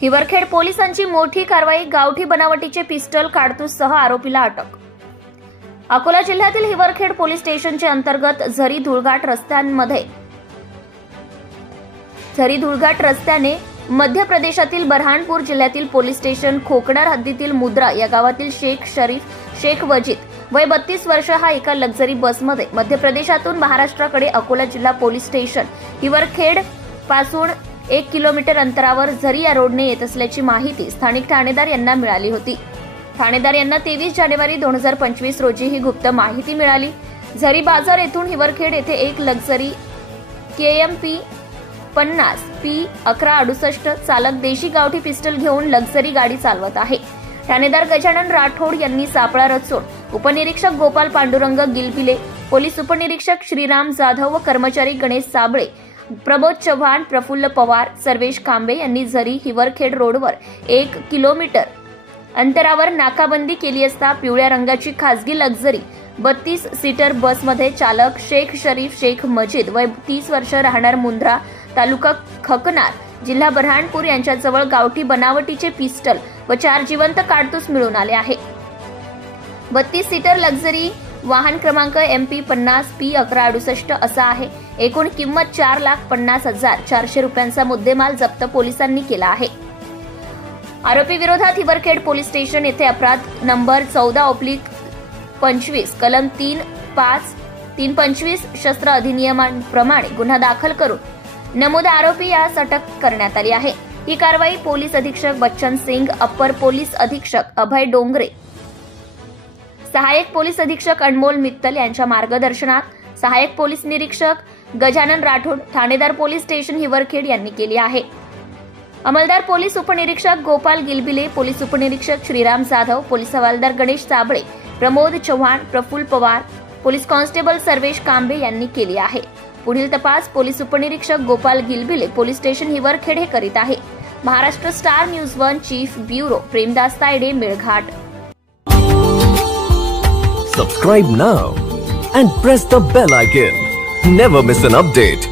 हिवरखेड पोलिसांची मोठी कारवाई, गावठी बनावटीचे पिस्टल काडतूससह आरोपीला अटक। अकोला जिल्ह्यातील हिवरखेड पोलीस स्टेशनचे अंतर्गत झरी धुळघाट रस्त्याने मध्य प्रदेशातील बरहानपूर जिल्ह्यातील पोलीस स्टेशन खोकडार हद्दीतील मुद्रा या गावातील शेख शरीफ शेख वजीद वय 32 वर्ष हा एका लक्झरी बसमध्ये मध्य प्रदेशातून महाराष्ट्राकडे अकोला जिल्हा पोलीस स्टेशन हिवरखेड पासून 1 किलोमीटर अंतरावर झरी या रोडने येत असल्याची माहिती स्थानिक ठाणेदार यांना मिळाली होती। ठाणेदार यांना 23 जानेवारी 2025 रोजी ही गुप्त माहिती मिळाली। झरी बाजार येथून हिवरखेड येथे एक लक्झरी KMP 50 P1168 चालक देशी गावठी पिस्टल घेऊन लक्झरी गाडी चालवत आहे। ठाणेदार गजानन राठोड यांनी सापळा रचून उपनिरीक्षक गोपाल पांडुरंग गिलबिले, पोलीस उपनिरीक्षक श्रीराम जाधव व कर्मचारी गणेश साबळे, प्रबोध चव्हाण, प्रफुल्ल पवार, सर्वेश कांबे यांनी झरी हिवरखेड रोडवर 1 किलोमीटर अंतरावर नाकाबंदी केली असता पिवळ्या रंगाची खासगी लक्झरी 32 सीटर बसमध्ये चालक शेख शरीफ शेख मजीद वय 30 वर्ष राहणार मुंद्रा तालुका खकनार जिल्हा बरहानपूर यांच्याजवळ गावठी बनावटीचे पिस्टल व 4 जिवंत काडतूस मिळून आले आहे। 32 सीटर लक्झरी वाहन क्रमांक MP 50 P1168 असा आहे। एकूण किंमत 4,50,400 रुपयांचा मुद्देमाल जप्त पोलिसांनी केला आहे। आरोपी विरोधात हिवरखेड पोलीस स्टेशन येथे अपराध नंबर 14/25 कलम 325 शस्त्र अधिनियमाप्रमाणे गुन्हा दाखल करून नमूद आरोपी यास अटक करण्यात आली आहे। ही कारवाई पोलीस अधीक्षक बच्चन सिंग, अप्पर पोलीस अधीक्षक अभय डोंगरे, सहाय्यक पोलीस अधीक्षक अनमोल मित्तल यांच्या मार्गदर्शनात सहाय्यक पोलीस निरीक्षक गजानन राठोड, ठाणेदार पोलीस स्टेशन हिवरखेड यांनी केली आहे। अंमलदार पोलीस उपनिरीक्षक गोपाल गिलबिले, पोलीस उपनिरीक्षक श्रीराम जाधव, पोलीस हवालदार गणेश साबळे, प्रमोद चव्हाण, प्रफुल्ल पवार, पोलीस कॉन्स्टेबल सर्वेश कांबे यांनी केली आहे। पुढील तपास पोलीस उपनिरीक्षक गोपाल गिलबिले, पोलीस स्टेशन हिवरखेड हे करीत आहे। Maharashtra star news 1 chief bureau Premdas Tayde, Melghat. Subscribe now and press the bell icon. Never miss an update.